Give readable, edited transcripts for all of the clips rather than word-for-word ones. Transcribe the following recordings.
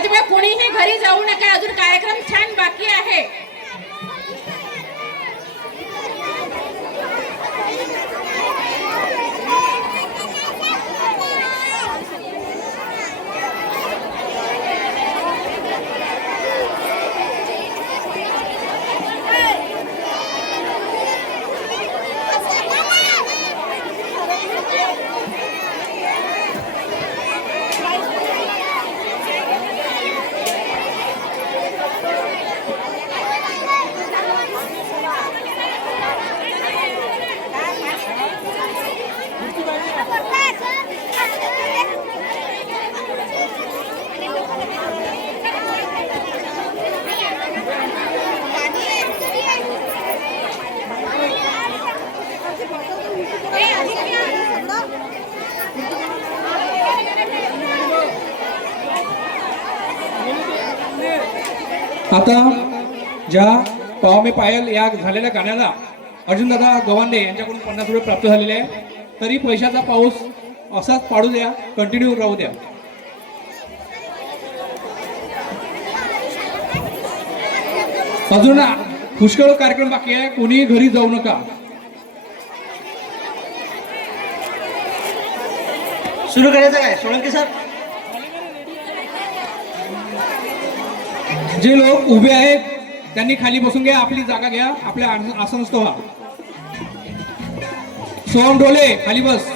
त्याच्यामुळे कोणीही घरी जाऊ नका, अजून कार्यक्रम छान बाकी आहे. आता ज्या पाव मी पायल या झालेल्या गाण्याला अर्जुनदादा गव्हाणे यांच्याकडून 50 रुपये प्राप्त झालेले आहे. तरी पैशाचा पाऊस असाच पाडू द्या, कंटिन्यू राहू द्या. अजून पुष्कळ कार्यक्रम बाकी आहे, कोणी घरी जाऊ नका. सुरू करायचं काय सोळंकी सर? जे लोक उभे आहेत त्यांनी खाली बसून घ्या, आपली जागा घ्या, आपल्या आसनस्थ व्हा. सोहम डोले खाली बस.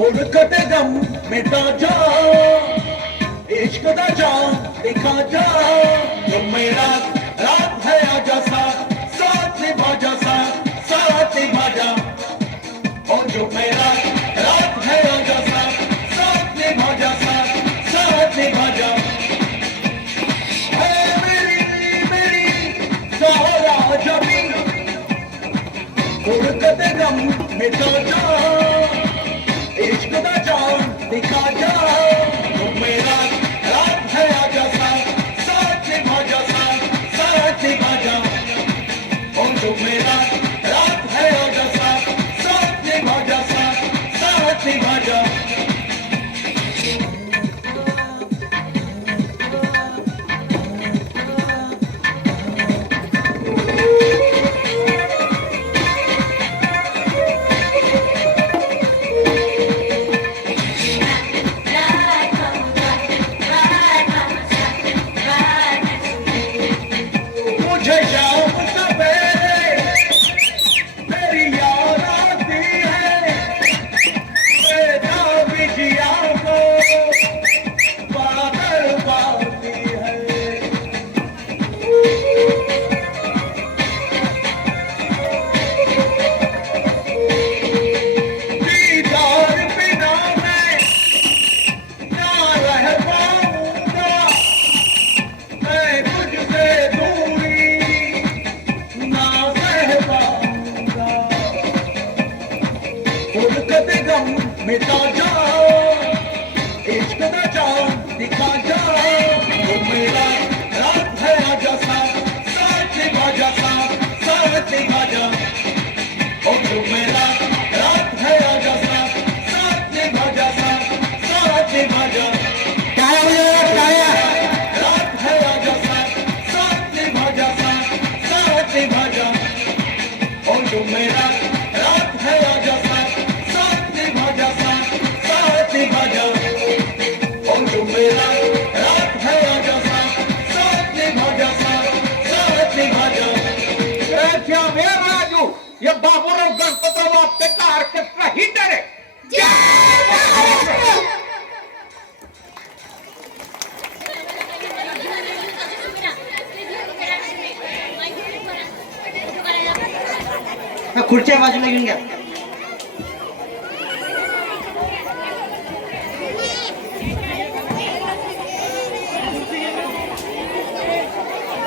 उड़कते गम मिटा जा, इश्क दा जा दिखा जा, तुम मेरा रात है आजा साथ, साथ निभा जा, साथ निभा जा. और जो मेरा रात है आजा साथ, साथ निभा जा, साथ निभा जा. मेरी सहारा जबी, उड़कते गम मिटा जा, इश्क दा जान दिखा जा, तुम मेरा रात है आजा साथ, साथ निभा जा, साथ निभा जा. और तुम मेरा रात है आजा साथ, साथ निभा जा, साथ निभा जा. मिटा जा, इश्क दा जान दिखा जा, तुम मेरा रात है आजा साथ, साथ निभा जा, साथ निभा जा. और तुम मेरा रात है आजा साथ, साथ निभा जा, साथ निभा जा. रात है आजा साथ, साथ निभा जा, साथ निभा जा. और तुम मेरा रात है आजा साथ, साथ निभा जा, साथ निभा जा. और तुम मेरा रात है आजा साथ, साथ निभा जा, साथ निभा जा. राजू ये बाबूराव गणपतराव आपटे का ऑर्केस्ट्रा हिटर है. त्या खुर्च्या बाजूला घेऊन घ्या.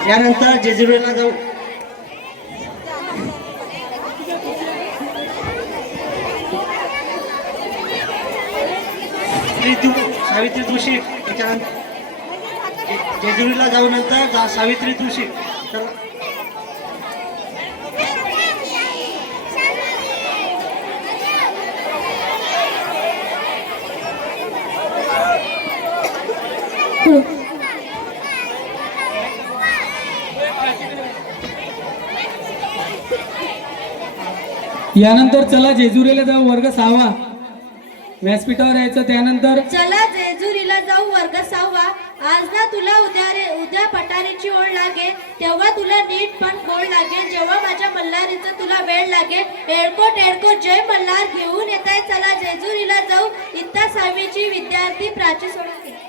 यानंतर जेजुरीला जाऊ. सावित्री तुळशी. त्याच्यानंतर जेजुरीला जाऊ नंतर सावित्री तुळशी. तर यानंतर चला जेजुरीला जाऊ वर्ग 6वा. व्यासपीठावर यायचं. त्यानंतर चला जेजुरीला जाऊ वर्ग 6वा. आज ना तुला उद्या पठारीची ओढ लागेल, तेव्हा तुला नीट पण गोड लागेल. जेव्हा माझ्या मल्हारीचं तुला वेळ लागेल. एडकोट एडकोट जय मल्हार घेऊन येत आहे. चला जेजुरीला जाऊ. इत्ता 6वीची विद्यार्थी प्राची सोळंके.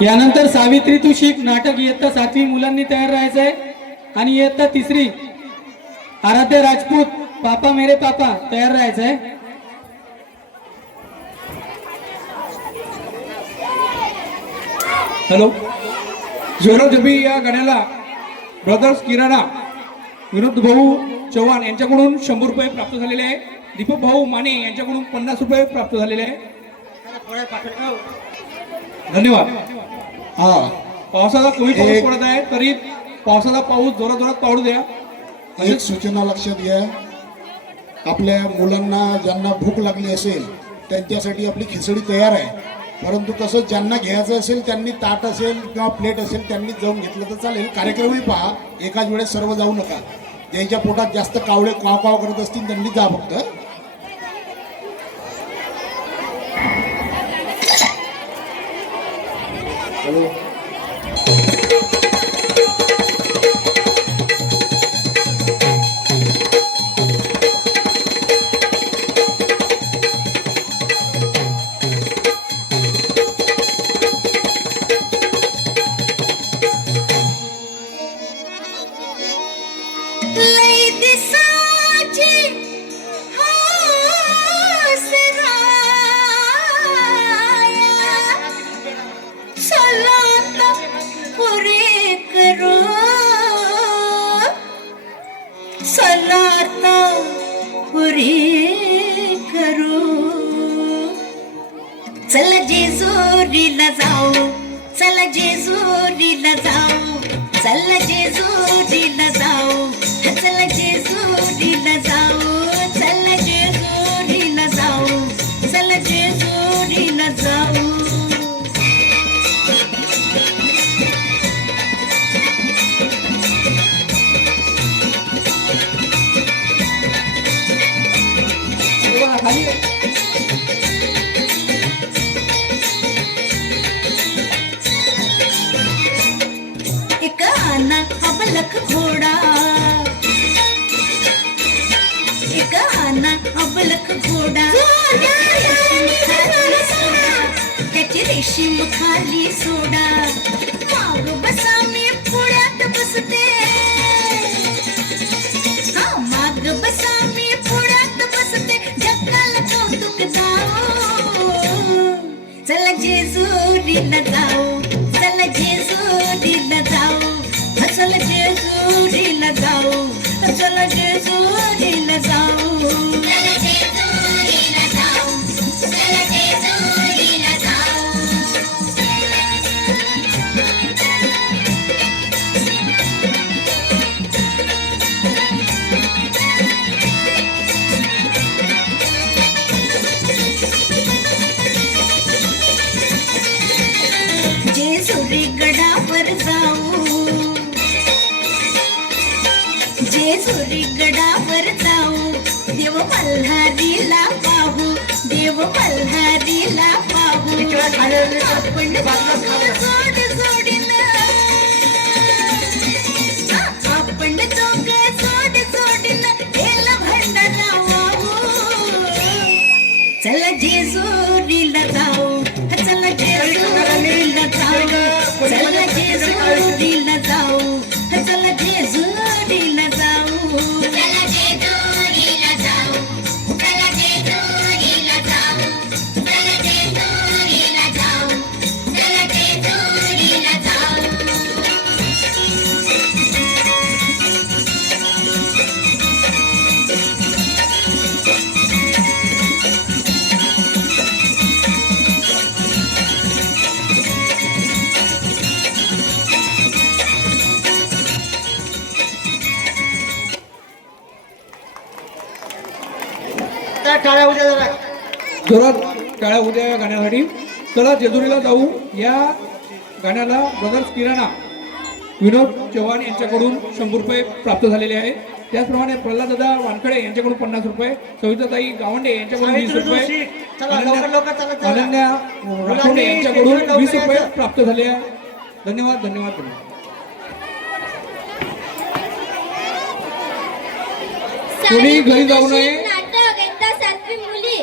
यानंतर सावित्री तू शिक नाटक इयत्ता 7वी मुलांनी तयार राहायचंय. आणि इयत्ता 3री आराध्य राजपूत पापा मेरे पापा तयार राहायचंय. हॅलो. जेवढं जबी या गाण्याला ब्रदर्स किराणा विनोद भाऊ चव्हाण यांच्याकडून 100 रुपये प्राप्त झालेले आहे. दीपक भाऊ माने यांच्याकडून 50 रुपये प्राप्त झालेले आहे. धन्यवाद. हा पावसाचा कमी पाऊस पडत आहे, तरी पावसाचा पाऊस जोरात जोरात पाडू द्या. एक सूचना लक्षात घ्या. आपल्या मुलांना ज्यांना भूक लागली असेल त्यांच्यासाठी आपली खिचडी तयार आहे. परंतु कसं ज्यांना घ्यायचं असेल त्यांनी ताट असेल किंवा प्लेट असेल त्यांनी जाऊन घेतलं तर चालेल. कार्यक्रमही पहा. एकाच वेळेस सर्व जाऊ नका. ज्यांच्या पोटात जास्त कावळे काव काव करत असतील त्यांनी जा फक्त. चला जेजुरीला जाऊ. चला जेजुरीला जाऊ. चला जेजुरीला जाऊ. चला जेजुरीला जाऊ. चला जेजुरीला जाऊ. चला जेजुरीला जाऊ. एक आना अबलख घोडा. एक आना अबलख घोडा. त्याची रेशीम खाली सोडा. माग बसा मी पुढ्यात बसते. हा माग बसा मी पुढ्यात बसते. जगाला कौतुक जाऊ. चला जेजुरीला जाऊ. चला जेजुरीला जाऊ. चला जेजुरीला जाऊ. चला जेजुरीला जाऊ. चला जेजुरीला जाऊ. चला जेजुरीला जाऊ. जेजुरी गडावर जाऊ. जेजुरी गडावर जाऊ. देव मल्हारीला पाहू. देव मल्हारीला पाहू. आपण जोड जोडीनं. आपण दोघं जोड जोडीनं केला भंडारा वाहू. चला जेजुरीला जाऊ. चला आता टाळ्या उद्या जरा. जोरात टाळ्या उद्या या गाण्यासाठी. चला जेजुरीला जाऊ या गाण्याला ब्रदर्स किराणा विनोद चव्हाण यांच्याकडून 100 रुपये प्राप्त झालेले आहे. त्याचप्रमाणे प्रल्हाददादा वानखडे यांच्याकडून 50 रुपये, सविताताई गावंडे यांच्याकडून 20 सावित्री रुपये, जोशी, चला लवकर लवकर चला चला. अनन्या राठोडे यांच्याकडून 20 रुपये प्राप्त झाले आहे. धन्यवाद धन्यवाद धन्यवाद. कोणी घरी जाऊ नये. नाटक एकदा 7वी मुली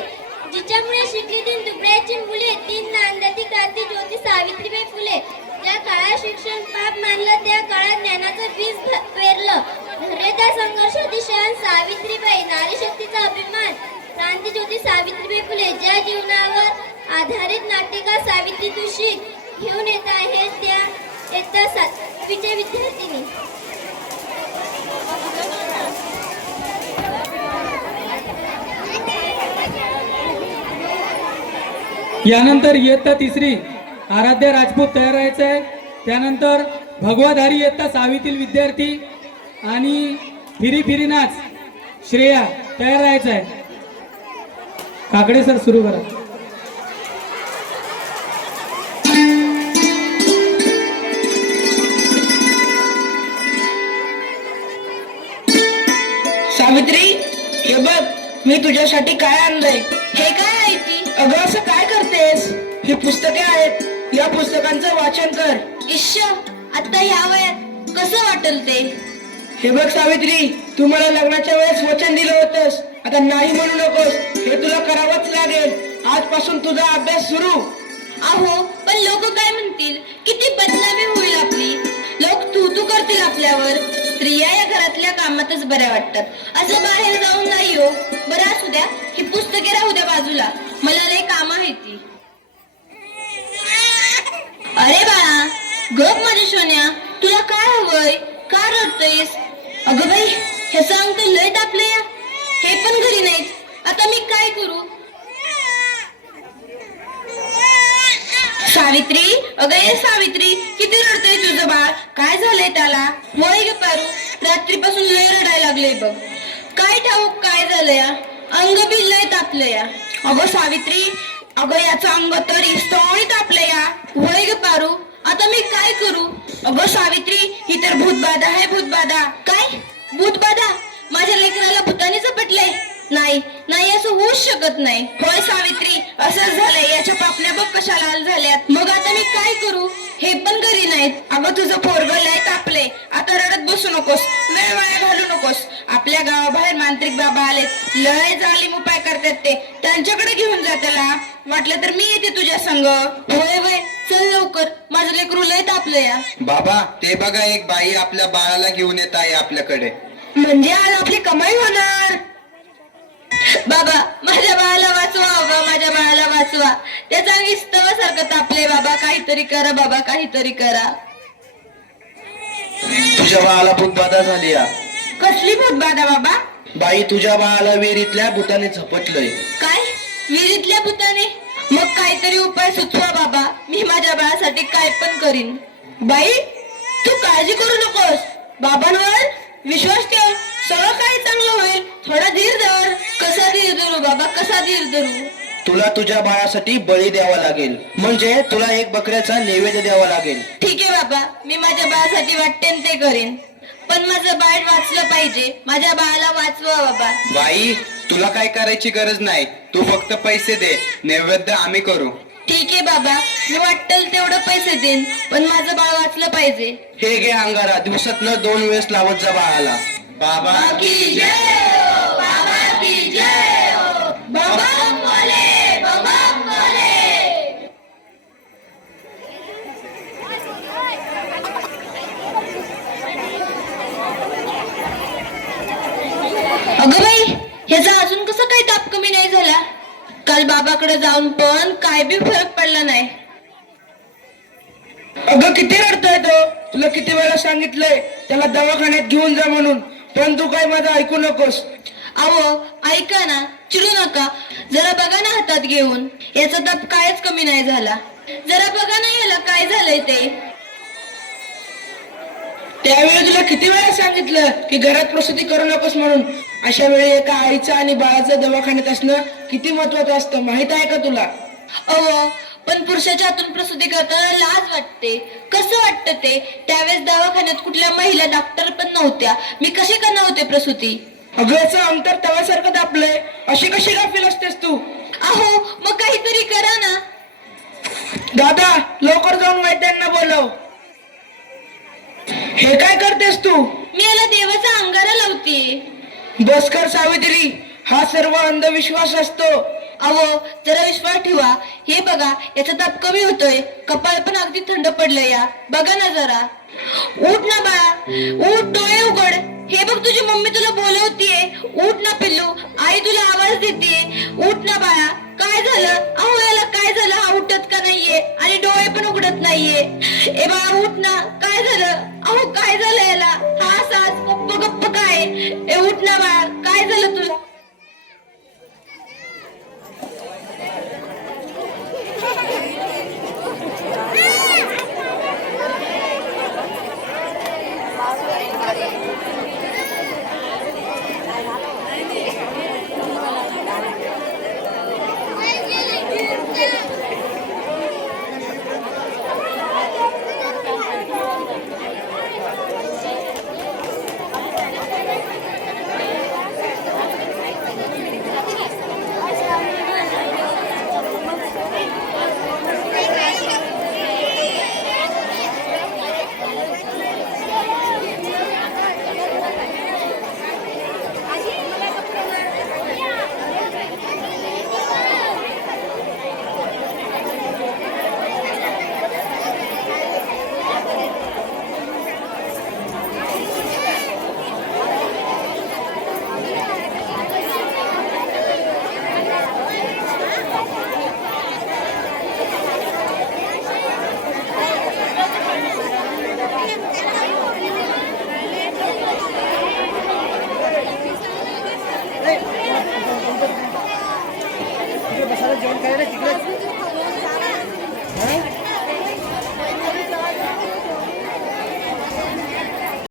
जिच्यामुळे शिकली 3 दुबळ्याची मुले, 3 नांदती क्रांती ज्योती सावित्रीबाई फुले. ज्या काळात शिक्षण पाप मानलं त्या काळात ज्ञानाचं बीज पेरलं. धरे त्या संघर्ष दिशान सावित्रीबाई नारी शक्तीचा अभिमान क्रांती ज्योती सावित्रीबाई फुले. ज्या जीवनावर आधारित नाटिका सावित्री तू शिक घेऊन येत आहे त्या एकदा 7वीच्या विद्यार्थिनी. यानंतर इयत्ता 3री आराध्या राजपूत तयार राहायचं आहे. त्यानंतर भगवाधारी इयत्ता 6वीतील विद्यार्थी आणि फिरी फिरी नाच श्रेया तयार राहायचं आहे. काकडे सर सुरू करा. सावित्री, हे बघ मी तुझ्यासाठी काय आणलंय. हे काय आहे ती? अगं असं काय करतेस? ही पुस्तके आहेत, या पुस्तकांचं वाचन कर. इश्श, आता ह्या वयात कसं वाटल ते? हे बघ सावित्री, तू मला लग्नाच्या वेळेस वचन दिलं होतंस, आता नाही म्हणू नकोस. हे तुला करावंच लागेल. आजपासून तुझा अभ्यास सुरू. अहो, पण लोक काय म्हणतील? किती बदनामी होईल आपली. लोक तू करतील आपल्यावर. स्त्रिया या घरातल्या कामातच बऱ्या वाटतात, असं बाहेर जाऊन नाही हो. बरं असू द्या, ही पुस्तके राहू द्या बाजूला, मला लय काम आहे ती. अरे बाळा, गप माझ्या सोन्या, तुला काय हवंय? का रडतयस? अगं बाई, हे सांग तर लय तापलं या. हे पण घरी नाहीत, आता मी काय करू? सावित्री, अगं ये सावित्री, किती रडतय तुझं बाळ? काय झालंय त्याला? वय ग पारू, रात्रीपासून लय रडायला लागले बघ. काय ठाऊक काय झालं या? अंग बी लय तापलं या. अगं सावित्री, अगं याचं अंग तर इस्तवणी तापलं या. वय ग पारू, आता मी काय करू? अगं सावित्री, ही तर भूतबाधा आहे, भूतबाधा. काय भूतबाधा? माझ्या लेकराला भूताने झपटलंय? नाही नाही, असं होऊच शकत नाही. होय सावित्री, असंच झालंय. याच्या पापण्या बघ कशा लाल झाल्यात. मग आता मी काय करू? हे पण घरी नाहीत. अगं तुझं पोरग लय तापले, आता रडत बसू नकोस, वेळ वाया घालू नकोस. आपल्या गावाबाहेर मांत्रिक बाबा आलेत, लय जालिम उपाय करतात ते. त्यांच्याकडे घेऊन जा त्याला. वाटलं तर मी येते तुझ्या संग. होय होय, चल लवकर, माझं लेकरू लय तापलं या. बाबा ते बघा, एक बाई आपल्या बाळाला घेऊन येत आहे आपल्याकडे. म्हणजे आज आपली कमाई होणार. बाबा, माझ्या बाळाला वाचवा. बाबा, माझ्या बाळाला वाचवा. त्याचा विस्तवासारखं तापले. बाबा काहीतरी करा, बाबा काहीतरी करा. तुझ्या बाळाला भूतबाधा झाली या. कसली भूतबाधा बाबा? बाई, तुझ्या बाळाला विहिरीतल्या भूताने झपटलंय. काय? विहिरीतल्या भूताने? मग काहीतरी उपाय सुचवा बाबा, मी माझ्या बाळासाठी काय पण करीन. बाई, तू काळजी करू नकोस. बाबांवर विश्वास ठेव, सगळं काही चांगलं होईल. थोडा धीर धर. कसा धीर धरू बाबा, कसा धीर धरू? तुला तुझ्या बाळासाठी बळी द्यावा लागेल, म्हणजे तुला एक बकऱ्याचा नैवेद्य द्यावा लागेल. ठीक आहे बाबा, मी माझ्या बाळासाठी वाटतेन ते करीन, पण माझं बाळ वाचलं पाहिजे. माझ्या बाळाला वाचवा बाबा. बाई, तुला काय करायची गरज नाही, तू फक्त पैसे दे, नैवेद्य आम्ही करू. ठीक आहे बाबा, मी वाटेल तेवढं पैसे देईन, पण माझं बाळ वाचलं पाहिजे. हे घे अंगारा, दिवसातनं 2 वेळेस लावत जा बाळाला. बाबा की जय हो, बाबा की जय हो. बाबा बोले, बाबा बोले. अगं बाई, ह्याचा अजून कसं काही ताप कमी नाही झाला? काल बाबाकडे जाऊन पण काय बी फरक पडला नाही. अगं किती रडतोय तो? तुला किती वेळा सांगितलंय त्याला दवाखान्यात घेऊन जा म्हणून, पण तू काय माझं ऐकू नकोस. अहो ऐका ना, चिडू नका. जरा बघा ना हातात घेऊन, याचा ताप कायच कमी नाही झाला. जरा बघा ना याला काय झालंय ते. त्यावेळी तुला किती वेळा सांगितलं की घरात प्रसूती करू नकोस म्हणून, अशा वेळी एका आईचं आणि बाळाचं दवाखान्यात असणं किती महत्वाचं असतं माहित आहे का तुला? अहो पण पुरुषाच्या हातून प्रसूती करताना लाज वाटते. कसं वाटतं ते? त्यावेळेस दवाखान्यात कुठल्या महिला डॉक्टर पण नव्हत्या. मी कशी करणार होते प्रसूती? अगचं अंतर तव्यासारखं दापलंय. अशी कशी गाफील असतेस तू? अहो मग काहीतरी करा ना. दादा लवकर जाऊन वैद्यांना बोलव. हे काय करतेस तू? मी याला देवाचा अंगारा लावते. बस कर सावित्री, हा सर्व अंधविश्वास असतो. अहो जरा विश्वास ठेवा. हे बघा याचा ताप कमी होतोय, कपाळ पण अगदी थंड पडलंय. या बघा ना जरा. उठ ना बाळा, उठ, डोळे उघड. हे बघ तुझी मम्मी तुला बोलवतीये. उठ ना पिल्लू, आई तुला आवाज देते. उठ ना बाळा. काय झालं? अहो याला काय झालं? हा उठत का नाहीये आणि डोळे पण उघडत नाहीये. ए बाळा उठ ना. काय झालं? अहो काय झालं याला? हा सास गप्प गप्प काय? ए उठ ना बाळा, काय झालं तुला? बसायला जेवण करायला तिकडे